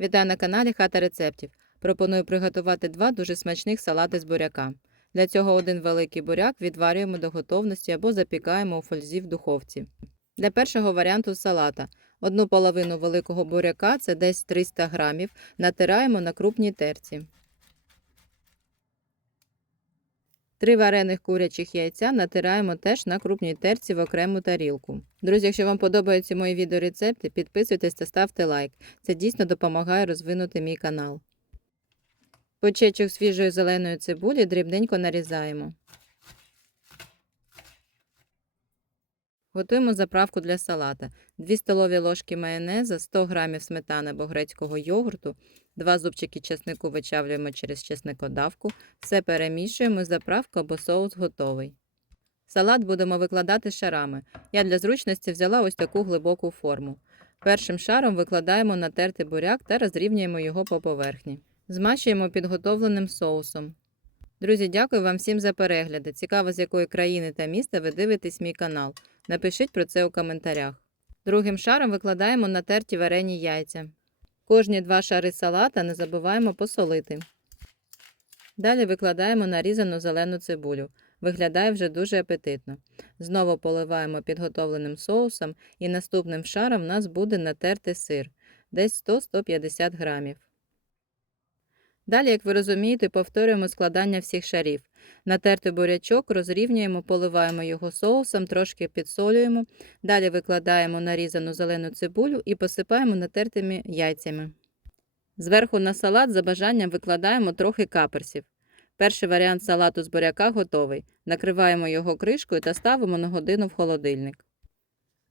Вітаю на каналі Хата рецептів. Пропоную приготувати два дуже смачних салати з буряка. Для цього один великий буряк відварюємо до готовності або запікаємо у фользі в духовці. Для першого варіанту салата одну половину великого буряка, це десь 300 грамів, натираємо на крупній терці. Три варених курячих яйця натираємо теж на крупній терці в окрему тарілку. Друзі, якщо вам подобаються мої відеорецепти, підписуйтесь та ставте лайк. Це дійсно допомагає розвинути мій канал. Почечок свіжої зеленої цибулі дрібненько нарізаємо. Готуємо заправку для салата. 2 столові ложки майонеза, 100 г сметани або грецького йогурту, 2 зубчики чеснику вичавлюємо через чесникодавку, все перемішуємо, заправка або соус готовий. Салат будемо викладати шарами. Я для зручності взяла ось таку глибоку форму. Першим шаром викладаємо натертий буряк та розрівнюємо його по поверхні. Змащуємо підготовленим соусом. Друзі, дякую вам всім за перегляди. Цікаво, з якої країни та міста ви дивитесь мій канал. Напишіть про це у коментарях. Другим шаром викладаємо натерті варені яйця. Кожні два шари салата не забуваємо посолити. Далі викладаємо нарізану зелену цибулю. Виглядає вже дуже апетитно. Знову поливаємо підготовленим соусом і наступним шаром в нас буде натертий сир десь 100-150 грамів. Далі, як ви розумієте, повторюємо складання всіх шарів. Натертий бурячок розрівнюємо, поливаємо його соусом, трошки підсолюємо. Далі викладаємо нарізану зелену цибулю і посипаємо натертими яйцями. Зверху на салат за бажанням викладаємо трохи каперсів. Перший варіант салату з буряка готовий. Накриваємо його кришкою та ставимо на годину в холодильник.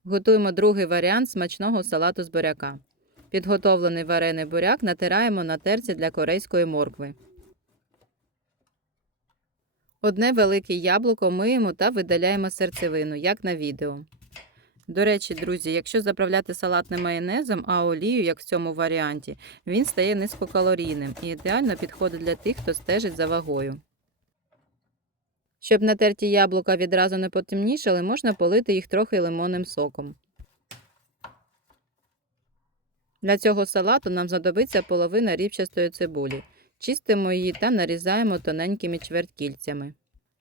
Готуємо другий варіант смачного салату з буряка. Підготовлений варений буряк натираємо на терці для корейської моркви. Одне велике яблуко миємо та видаляємо серцевину, як на відео. До речі, друзі, якщо заправляти салат не майонезом, а олією, як в цьому варіанті, він стає низькокалорійним і ідеально підходить для тих, хто стежить за вагою. Щоб натерті яблука відразу не потемнішали, можна полити їх трохи лимонним соком. Для цього салату нам знадобиться половина рібчастої цибулі. Чистимо її та нарізаємо тоненькими чверткільцями.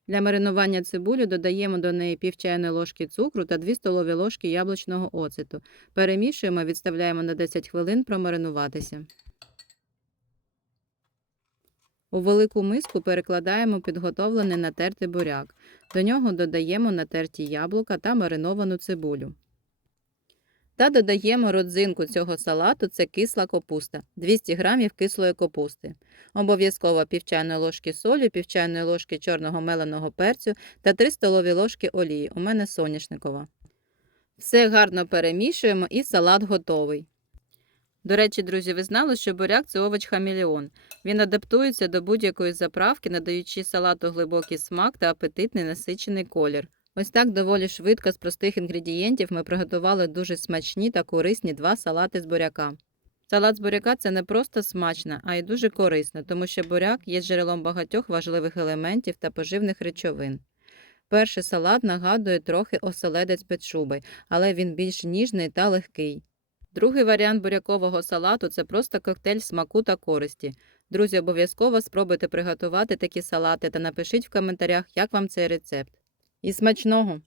Для маринування цибулі додаємо до неї пів чайної ложки цукру та 2 столові ложки яблучного оцету. Перемішуємо, відставляємо на 10 хвилин промаринуватися. У велику миску перекладаємо підготовлений натертий буряк. До нього додаємо натерті яблука та мариновану цибулю. Та додаємо родзинку цього салату це кисла капуста 200 г кислої капусти. Обов'язково пів чайної ложки солі, пів чайної ложки чорного меленого перцю та 3 столові ложки олії. У мене соняшникова. Все гарно перемішуємо і салат готовий. До речі, друзі, ви знали, що буряк це овоч хамелеон. Він адаптується до будь-якої заправки, надаючи салату глибокий смак та апетитний насичений колір. Ось так доволі швидко з простих інгредієнтів ми приготували дуже смачні та корисні два салати з буряка. Салат з буряка це не просто смачно, а й дуже корисно, тому що буряк є джерелом багатьох важливих елементів та поживних речовин. Перший салат нагадує трохи оселедець під шубой, але він більш ніжний та легкий. Другий варіант бурякового салату це просто коктейль смаку та користі. Друзі, обов'язково спробуйте приготувати такі салати та напишіть в коментарях, як вам цей рецепт. І смачного!